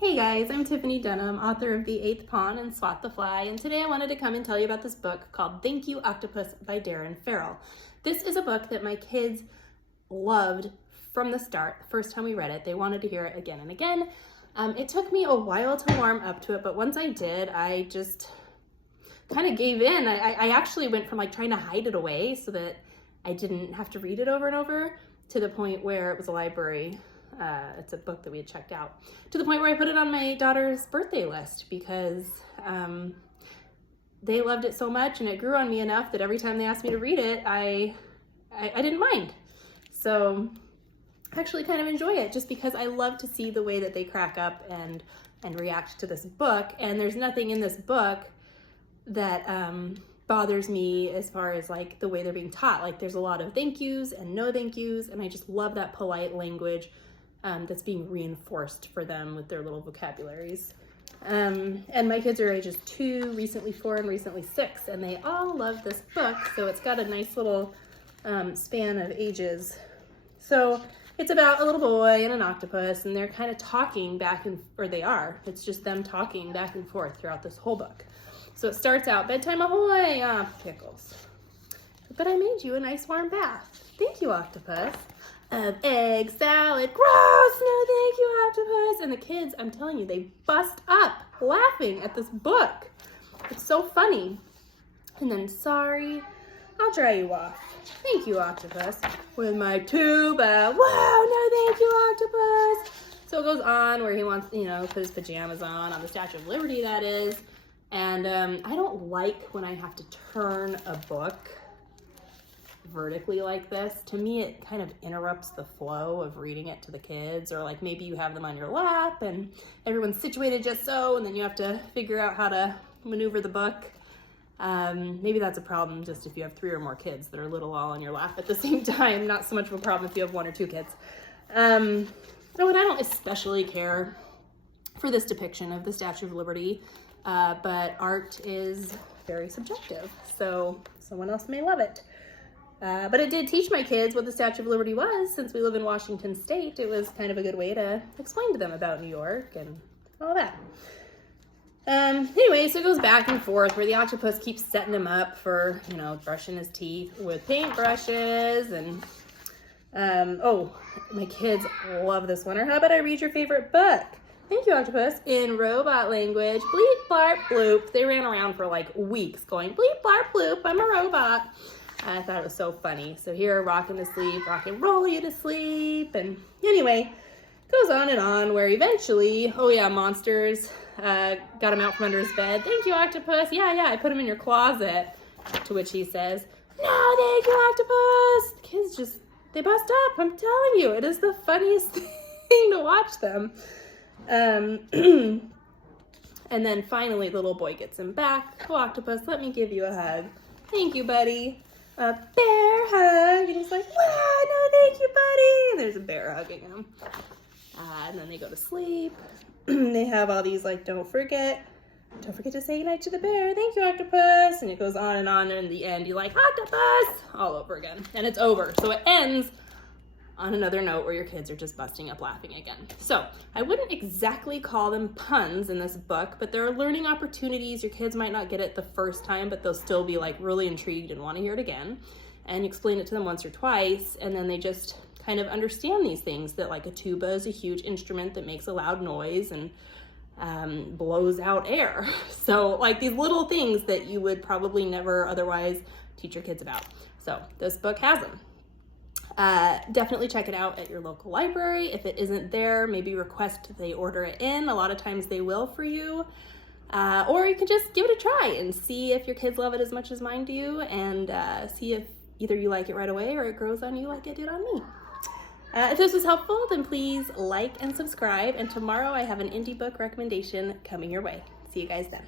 Hey guys, I'm Tiffany Dunham, author of The Eighth Pawn and Swat the Fly, and today I wanted to come and tell you about this book called Thank You, Octopus by Darren Farrell. This is a book that my kids loved from the start. First time we read it, they wanted to hear it again and again. It took me a while to warm up to it, but once I did, I just kind of gave in. I actually went from like trying to hide it away so that I didn't have to read it over and over to the point where it was a library. It's a book that we had checked out, to the point where I put it on my daughter's birthday list because they loved it so much and it grew on me enough that every time they asked me to read it, I didn't mind. So I actually kind of enjoy it just because I love to see the way that they crack up and react to this book. And there's nothing in this book that bothers me as far as like the way they're being taught. Like there's a lot of thank yous and no thank yous, and I just love that polite language that's being reinforced for them with their little vocabularies. And my kids are ages 2, recently 4, and recently 6, and they all love this book, so it's got a nice little span of ages. So it's about a little boy and an octopus, and they're kind of talking back and, or they are, it's just them talking back and forth throughout this whole book. So it starts out, bedtime ahoy, pickles. But I made you a nice warm bath. Thank you, octopus. Egg salad, gross, no thank you, octopus. And the kids, I'm telling you, they bust up laughing at this book. It's so funny. And then, sorry, I'll dry you off. Thank you, octopus. With my tuba, wow, no thank you, octopus. So it goes on where he wants, put his pajamas on the Statue of Liberty, that is. And I don't like when I have to turn a book vertically like this. To me, it kind of interrupts the flow of reading it to the kids, or like maybe you have them on your lap and everyone's situated just so, and then you have to figure out how to maneuver the book. Maybe that's a problem just if you have 3 or more kids that are little all on your lap at the same time. Not so much of a problem if you have 1 or 2 kids. And I don't especially care for this depiction of the Statue of Liberty, but art is very subjective, so someone else may love it. But it did teach my kids what the Statue of Liberty was. Since we live in Washington State, it was kind of a good way to explain to them about New York and all that. Anyway, so it goes back and forth where the octopus keeps setting him up for, brushing his teeth with paintbrushes. And, oh, my kids love this one. Or how about I read your favorite book? Thank you, octopus. In robot language, bleep, blarp, bloop. They ran around for like weeks going, bleep, blarp, bloop, I'm a robot. I thought it was so funny. So here, rocking to sleep, rock and roll you to sleep. And anyway, goes on and on where eventually, oh yeah, monsters got him out from under his bed. Thank you, octopus. Yeah, I put him in your closet. To which he says, no, thank you, octopus. Kids just, they bust up. I'm telling you, it is the funniest thing to watch them. And then finally, the little boy gets him back. Oh, octopus, let me give you a hug. Thank you, buddy. A bear hug. And he's like, wow, no, thank you, buddy. And there's a bear hugging him. And then they go to sleep. They have all these, like, don't forget to say goodnight to the bear. Thank you, octopus. And it goes on, and in the end, you're like, octopus, all over again. And it's over. So it ends on another note where your kids are just busting up laughing again. So I wouldn't exactly call them puns in this book, but there are learning opportunities. Your kids might not get it the first time, but they'll still be like really intrigued and want to hear it again. And you explain it to them once or twice, and then they just kind of understand these things, that like a tuba is a huge instrument that makes a loud noise and blows out air. So like these little things that you would probably never otherwise teach your kids about. So this book has them. Definitely check it out at your local library. If it isn't there, maybe request they order it in. A lot of times they will for you. Or you can just give it a try and see if your kids love it as much as mine do, and see if either you like it right away or it grows on you like it did on me. If this was helpful, then please like and subscribe. And tomorrow I have an indie book recommendation coming your way. See you guys then.